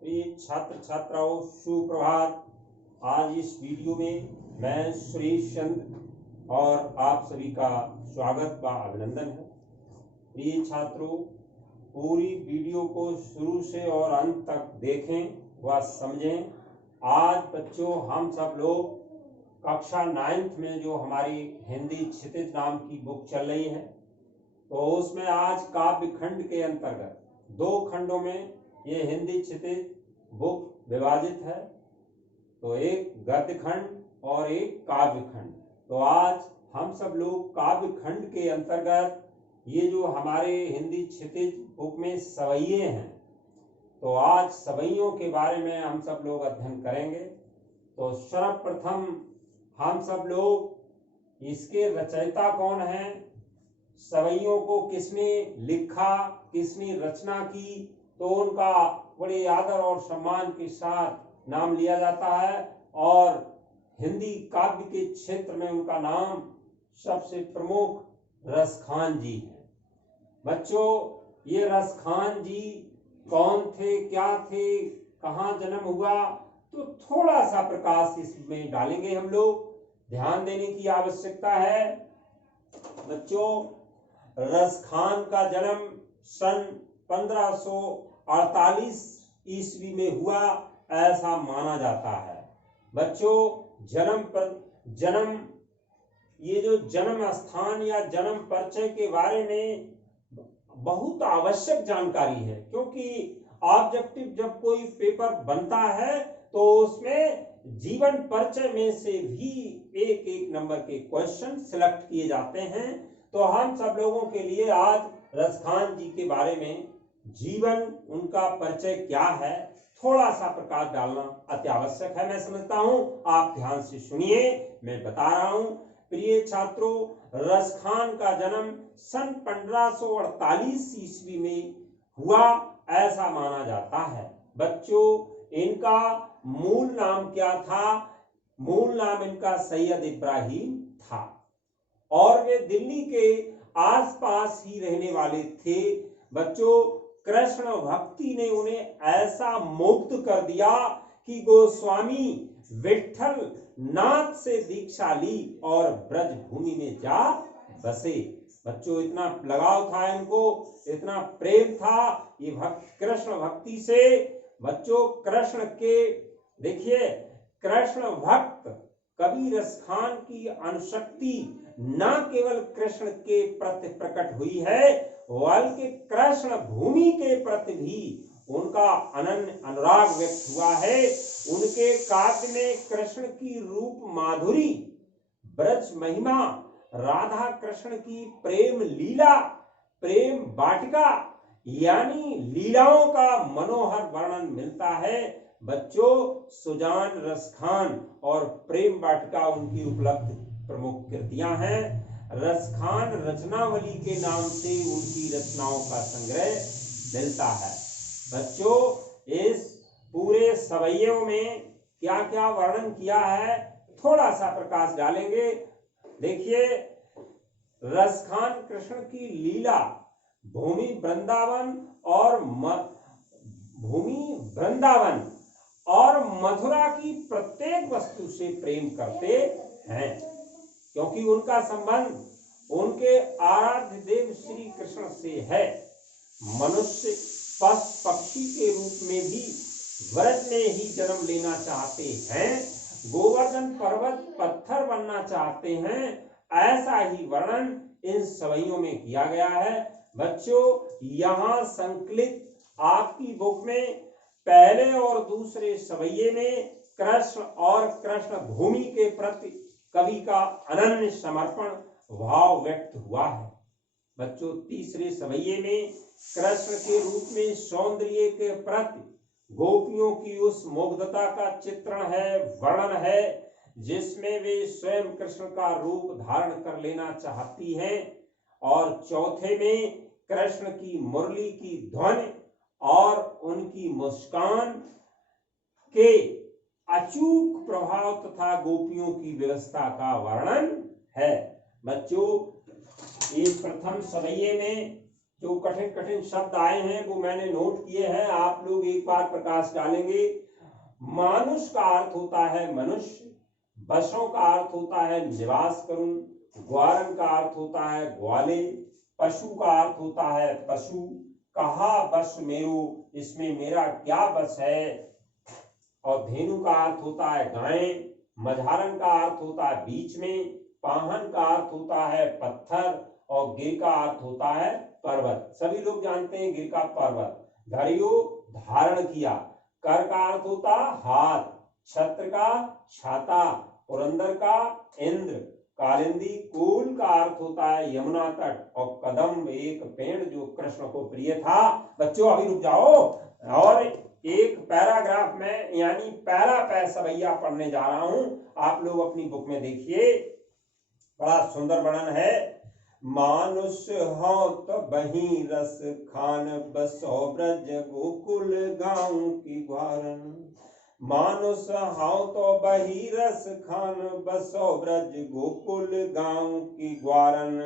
प्रिय छात्र छात्राओं, सुप्रभात। आज इस वीडियो में मैं सुरेश चंद्र और आप सभी का स्वागत व अभिनंदन है। प्रिय छात्रों, पूरी वीडियो को शुरू से और अंत तक देखें व समझें। आज बच्चों हम सब लोग कक्षा 9th में जो हमारी हिंदी क्षितिज नाम की बुक चल रही है, तो उसमें आज काव्य खंड के अंतर्गत 2 खंडों में ये हिंदी क्षितिज बुक विभाजित है। तो एक गद्य खंड और एक काव्य खंड। तो आज हम सब लोग काव्य खंड के अंतर्गत ये जो हमारे हिंदी क्षितिज बुक में सवैये हैं, तो आज सवैयों के बारे में हम सब लोग अध्ययन करेंगे। तो सर्वप्रथम हम सब लोग इसके रचयिता कौन हैं, सवैयों को किसने लिखा, किसने रचना की, तो उनका बड़े आदर और सम्मान के साथ नाम लिया जाता है और हिंदी काव्य के क्षेत्र में उनका नाम सबसे प्रमुख रसखान जी है। बच्चों, ये रसखान जी कौन थे, क्या थे, कहाँ जन्म हुआ, तो थोड़ा सा प्रकाश इसमें डालेंगे हम लोग। ध्यान देने की आवश्यकता है। बच्चों, रसखान का जन्म सन 1548 ईस्वी में हुआ ऐसा माना जाता है। बच्चों, ये जो जन्म स्थान या जन्म परिचय के बारे में बहुत आवश्यक जानकारी है, क्योंकि ऑब्जेक्टिव जब कोई पेपर बनता है तो उसमें जीवन परिचय में से भी एक नंबर के क्वेश्चन सिलेक्ट किए जाते हैं। तो हम सब लोगों के लिए आज रसखान जी के बारे में जीवन, उनका परिचय क्या है, थोड़ा सा प्रकाश डालना अत्यावश्यक है। मैं समझता हूं, आप ध्यान से सुनिए, मैं बता रहा हूं। प्रिय छात्रों, रसखान का जन्म सन 1548 ईस्वी में हुआ ऐसा माना जाता है। बच्चों, इनका मूल नाम क्या था? मूल नाम इनका सैयद इब्राहिम था और वे दिल्ली के आसपास ही रहने वाले थे। बच्चों, कृष्ण भक्ति ने उन्हें ऐसा मुग्ध कर दिया कि गोस्वामी विठल नाथ से दीक्षा ली और ब्रज भूमि में जा बसे। बच्चों, इतना लगाव था इनको, इतना प्रेम था ये कृष्ण भक्ति से। बच्चों, कृष्ण के देखिए, कृष्ण भक्त कवि रसखान की अनुशक्ति न केवल कृष्ण के प्रति प्रकट हुई है, बल्कि कृष्ण भूमि के प्रति भी उनका अनन्य अनुराग व्यक्त हुआ है। उनके काव्य में कृष्ण की रूप माधुरी, ब्रज महिमा, राधा कृष्ण की प्रेम लीला, प्रेम वाटिका यानी लीलाओं का मनोहर वर्णन मिलता है। बच्चों, सुजान, रसखान और प्रेम वाटिका उनकी उपलब्ध प्रमुख कृतियां हैं। रसखान रचनावली के नाम से उनकी रचनाओं का संग्रह मिलता है। बच्चों, इस पूरे सवैयों में क्या क्या वर्णन किया है, थोड़ा सा प्रकाश डालेंगे। देखिए, रसखान कृष्ण की लीला, भूमि वृंदावन और मथुरा की प्रत्येक वस्तु से प्रेम करते हैं, क्योंकि उनका संबंध उनके आराध्य देव श्री कृष्ण से है। मनुष्य पक्षी के रूप में भी व्रज में ही जन्म लेना चाहते हैं, गोवर्धन पर्वत पत्थर बनना चाहते हैं, ऐसा ही वर्णन इन सवैयों में किया गया है। बच्चों, यहाँ संकलित आपकी बुक में पहले और दूसरे सवैये में कृष्ण और कृष्ण भूमि के प्रति कवि का अनन्य समर्पण भाव व्यक्त हुआ है। बच्चों, तीसरे सवैये में कृष्ण के रूप में सौंदर्य के प्रति गोपियों की उस मुग्धता का चित्रण है, वर्णन है, जिसमें वे स्वयं कृष्ण का रूप धारण कर लेना चाहती हैं। और चौथे में कृष्ण की मुरली की ध्वनि और उनकी मुस्कान के अचूक प्रभाव तथा गोपियों की व्यवस्था का वर्णन है। बच्चों, ये प्रथम सवैये में जो कठिन कठिन शब्द आए हैं वो मैंने नोट किए हैं, आप लोग एक बार प्रकाश डालेंगे। मानुष का अर्थ होता है मनुष्य, बसों का अर्थ होता है निवास करूं, ग्वारन का अर्थ होता है ग्वाले, पशु का अर्थ होता है पशु, कहा बस मेरो, इसमें मेरा क्या बस है, और धेनु का अर्थ होता है गाय, मझारन का अर्थ होता है बीच में, पाहन का अर्थ होता है पत्थर, और गिर का अर्थ होता है पर्वत। सभी लोग जानते हैं गिर का पर्वत। धरियो धारण किया, कर का अर्थ होता हाथ, छत्र का छाता, पुरंदर का इंद्र, कालिंदी कूल का अर्थ होता है यमुना तट, और कदम एक पेड़ जो कृष्ण को प्रिय था। बच्चों अभी रुक जाओ, और एक पैराग्राफ में यानी पैरा सवैया पढ़ने जा रहा हूं, आप लोग अपनी बुक में देखिए, बड़ा सुंदर वर्णन है। मानुष हो तो बही रस खान, बसो ब्रज गोकुल गांव की ग्वारन। मानुष हो तो बही रस खान, बसो ब्रज गोकुल गांव की ग्वारन।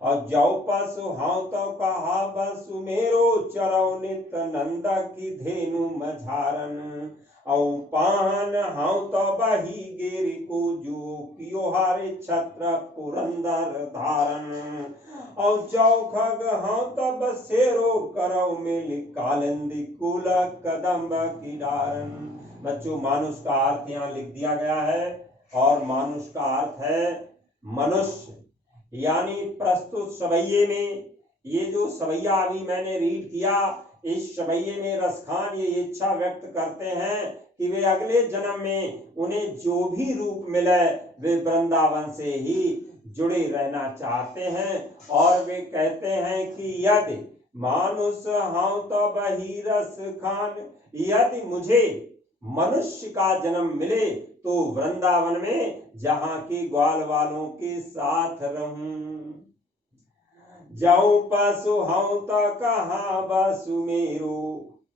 और जौ पशु हाउ तो कहा बसु मेरो, चरौ नित नंदा की धेनु मझारन। औ पान हाउ तो बही गिर को, जो कियो हारे छत्र पुरंदर धारन। और चौखग हाउ तो बसेरो, करौ मिल कालिंदी कुल कदम्ब की डारन। बच्चों मानुष का अर्थ यहाँ लिख दिया गया है, और मानुष का अर्थ है मनुष्य, यानी प्रस्तुत सवैये में, ये जो सवैया अभी मैंने रीड किया, इस सवैये में रसखान ये इच्छा व्यक्त करते हैं कि वे अगले जन्म में उन्हें जो भी रूप मिले वे वृंदावन से ही जुड़े रहना चाहते हैं। और वे कहते हैं कि यदि मानुष हाउ तो बही रस खान, यदि मुझे मनुष्य का जन्म मिले तो वृंदावन में जहां के ग्वाल वालों के साथ रहूं। जाऊं पशु हाउ तो कहा बसु मेरो,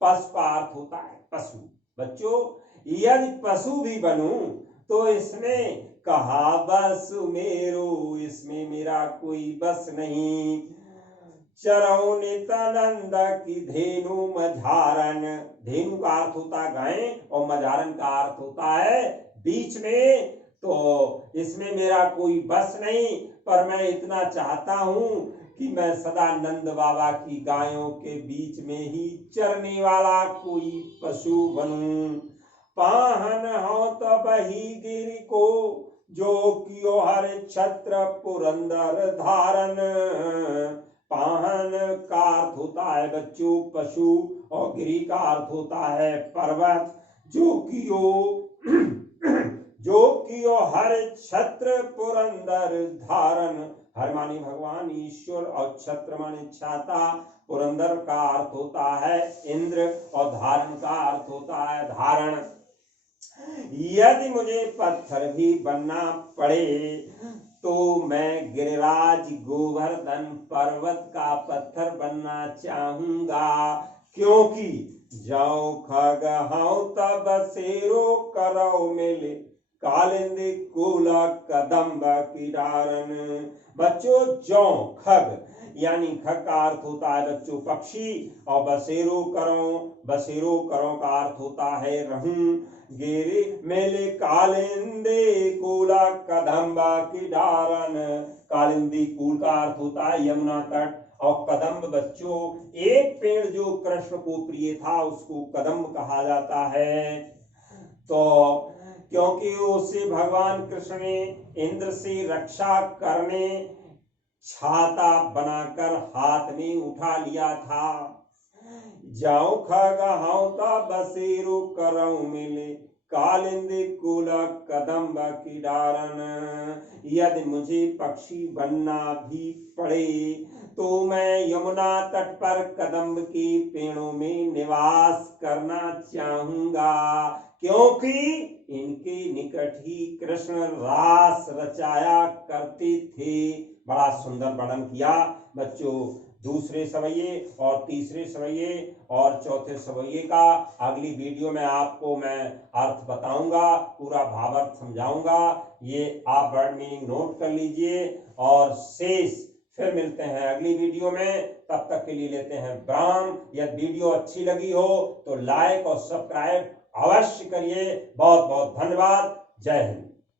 पशु का अर्थ होता है पशु। बच्चों यदि पशु भी बनूं तो इसमें कहा बसु मेरो, इसमें मेरा कोई बस नहीं। चरौ नित्यानंद की धेनु मझारन, धेनु का अर्थ होता है गाय, और मझारन का अर्थ होता है बीच में। तो इसमें मेरा कोई बस नहीं, पर मैं इतना चाहता हूं कि मैं सदा नंद बाबा की गायों के बीच में ही चरने वाला कोई पशु बनूं। पाहन हो तो बही गिर को, जो कियो हर छत्र पुरंदर धारन। पाहन का अर्थ होता है बच्चों पशु, और गिरी का अर्थ होता है पर्वत। जो कियो हर छत्र पुरंदर धारन, हर मानी भगवान ईश्वर, और छत्र माने छाता, पुरंदर का अर्थ होता है इंद्र, और धारण का अर्थ होता है धारण। यदि मुझे पत्थर भी बनना पड़े तो मैं गिरिराज गोवर्धन पर्वत का पत्थर बनना चाहूंगा, क्योंकि जाओ खग हाउ तब सेरो, करौ मिल कालिंदी कुल कदम्ब की डारन। बच्चों जौ खग यानी खग का अर्थ होता है बच्चों पक्षी, और बसेरो करो का अर्थ होता है रहूं। गिरी मेले कालिंदी कूला कदम्बा की डारन, कालिंदी कूल का अर्थ होता है यमुना तट, और कदम्ब बच्चों एक पेड़ जो कृष्ण को प्रिय था उसको कदम्ब कहा जाता है। तो क्योंकि उसे भगवान कृष्ण ने इंद्र से रक्षा करने छाता बनाकर हाथ में उठा लिया था। जाओ खग हाउ ता बसेरो, करौ मिले कालिंदी कुल कदम्ब की डारन। यदि मुझे पक्षी बनना भी पड़े तो मैं यमुना तट पर कदम्ब के पेड़ों में निवास करना चाहूंगा, क्योंकि इनके निकट ही कृष्ण रास रचाया करते थे। बड़ा सुंदर वर्णन किया बच्चों। दूसरे सवैये और तीसरे सवैये और चौथे सवैये का अगली वीडियो में आपको मैं अर्थ बताऊंगा, पूरा भावार्थ समझाऊंगा। ये आप वर्ड मीनिंग नोट कर लीजिए, और शेष फिर मिलते हैं अगली वीडियो में, तब तक के लिए लेते हैं विराम। यदि वीडियो अच्छी लगी हो तो लाइक और सब्सक्राइब अवश्य करिए। बहुत बहुत धन्यवाद। जय हिंद।